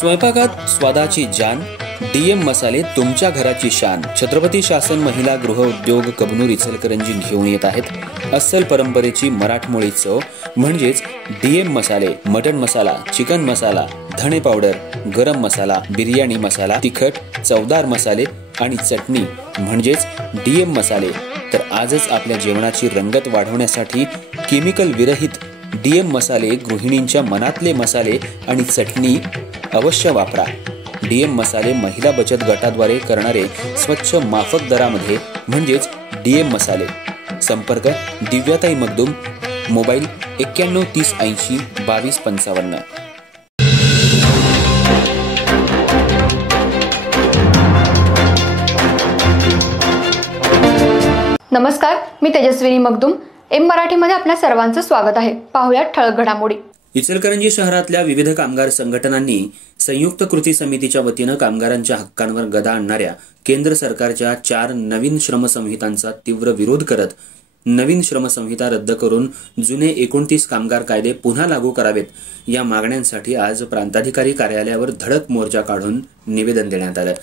स्वयंपाकात स्वादाची जान, डीएम मसाले तुमच्या घराची शान. छत्रपती शासन महिला गृह उद्योग कबनूर इचलकरंजी घेऊन येत आहेत अस्सल परंपरेची मराठमोळी चव म्हणजेच डीएम मसाले. मटन मसाला, चिकन मसाला, धणे पावडर, गरम मसाला, बिर्याणी मसाला, तिखट चवदार मसाले आणि चटणी म्हणजेच डीएम मसाले. तर आजच आपल्या जेवणाची रंगत वाढवण्यासाठी केमिकल विरहित डीएम मसाले, गृहिणींच्या मनातले मसाले आणि चटणी अवश्य वापरा. डीएम मसाले महिला बचत गटाद्वारे करणारे स्वच्छ माफक दरामध्ये म्हणजेच डीएम मसाले. संपर्क दिव्याताई मगदूम, मोबाईल 91 30 80 22 55. नमस्कार, मी तेजस्विनी मगदूम. एम मराठीमध्ये आपल्या सर्वांचं स्वागत आहे. पाहुयात ठळक घडामोडी. इचलकरंजी शहरातल्या विविध कामगार संघटनांनी संयुक्त कृती समितीच्या वतीनं कामगारांच्या हक्कांवर गदा आणणाऱ्या केंद्र सरकारच्या 4 नवीन श्रमसंहितांचा तीव्र विरोध करत नवीन श्रमसंहिता रद्द करून जुने 29 कामगार कायदे पुन्हा लागू करावेत या मागण्यांसाठी आज प्रांताधिकारी कार्यालयावर धडक मोर्चा काढून निवेदन देण्यात आलं.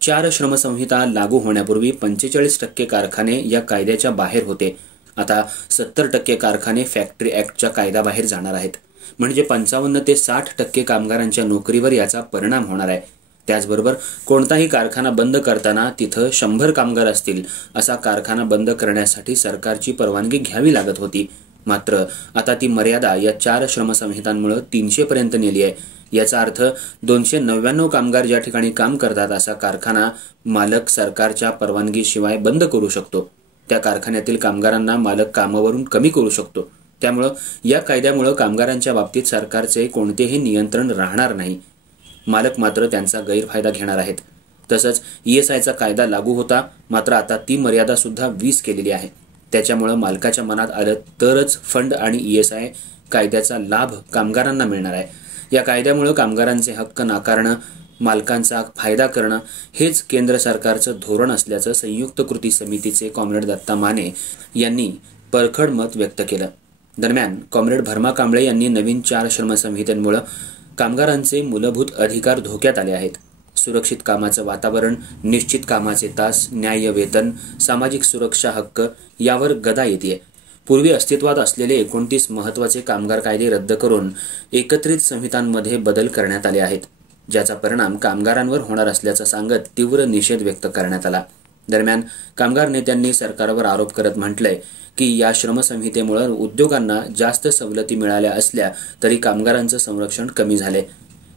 4 श्रमसंहिता लागू होण्यापूर्वी 45% कारखाने या कायद्याच्या बाहेर होते. आता 70% कारखाने फॅक्टरी ऍक्टच्या कायद्याबाहेर जाणार आहेत. म्हणजे 55 ते 60% कामगारांच्या नोकरीवर याचा परिणाम होणार आहे. त्याचबरोबर कोणताही कारखाना बंद करताना तिथं 100 कामगार असतील असा कारखाना बंद करण्यासाठी सरकारची परवानगी घ्यावी लागत होती. मात्र आता ती मर्यादा या 4 श्रमसंहितांमुळे 300 पर्यंत नेली आहे. याचा अर्थ 299 कामगार ज्या ठिकाणी काम करतात असा कारखाना मालक सरकारच्या परवानगीशिवाय बंद करू शकतो. त्या कारखान्यातील कामगारांना मालक कामावरून कमी करू शकतो. त्यामुळं या कायद्यामुळे कामगारांच्या बाबतीत सरकारचे कोणतेही नियंत्रण राहणार नाही. मालक मात्र त्यांचा गैरफायदा घेणार आहेत. तसंच ईएसआयचा कायदा लागू होता, मात्र आता ती मर्यादा सुद्धा 20 केलेली आहे. त्याच्यामुळे मालकाच्या मनात आलं तरच फंड आणि ईएसआय कायद्याचा लाभ कामगारांना मिळणार आहे. या कायद्यामुळे कामगारांचे हक्क नाकारणं, मालकांचा फायदा करणं हेच केंद्र सरकारचं धोरण असल्याचं संयुक्त कृती समितीचे कॉम्रेड दत्ता माने यांनी परखड मत व्यक्त केलं. दरम्यान कॉम्रेड भरमा कांबळे यांनी नवीन 4 श्रमसंहितेमुळे कामगारांचे मूलभूत अधिकार धोक्यात आले आहेत. सुरक्षित कामाचं वातावरण, निश्चित कामाचे तास, न्याय्य वेतन, सामाजिक सुरक्षा हक्क यावर गदा येते. पूर्वी अस्तित्वात असलेले 29 महत्वाचे कामगार कायदे रद्द करून एकत्रित संहितांमध्ये बदल करण्यात आले आहेत, ज्याचा परिणाम कामगारांवर होणार असल्याचं सांगत तीव्र निषेध व्यक्त करण्यात आला. दरम्यान कामगार नेत्यांनी सरकारवर आरोप करत म्हटलंय की या श्रमसंहितेमुळे उद्योगांना जास्त सवलती मिळाल्या असल्या तरी कामगारांचं संरक्षण कमी झाले.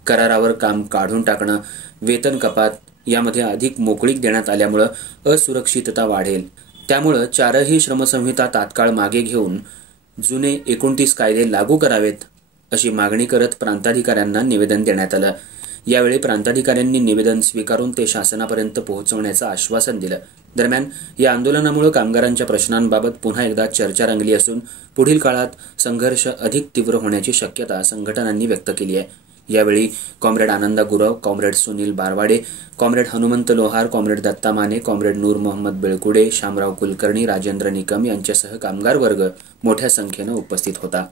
करारावर काम काढून टाकणं, वेतन कपात यामध्ये अधिक मोकळीक देण्यात आल्यामुळे असुरक्षितता वाढेल. त्यामुळे 4ही श्रमसंहिता तात्काळ मागे घेऊन जुने 29 कायदे लागू करावेत अशी मागणी करत प्रांताधिकाऱ्यांना निवेदन देण्यात आलं. यावेळी प्रांताधिकाऱ्यांनी निवेदन स्वीकारून ते शासनापर्यंत पोहोचवण्याचं आश्वासन दिलं. दरम्यान या आंदोलनामुळे कामगारांच्या प्रश्नांबाबत पुन्हा एकदा चर्चा रंगली असून पुढील काळात संघर्ष अधिक तीव्र होण्याची शक्यता संघटनांनी व्यक्त केली आहे. यावेळी कॉम्रेड आनंदा गुरव, कॉम्रेड सुनील बारवाडे, कॉम्रेड हनुमंत लोहार, कॉम्रेड दत्ता माने, कॉम्रेड नूर मोहम्मद बेळकुडे, शामराव कुलकर्णी, राजेंद्र निकम यांच्यासह कामगार वर्ग मोठ्या संख्येनं उपस्थित होता.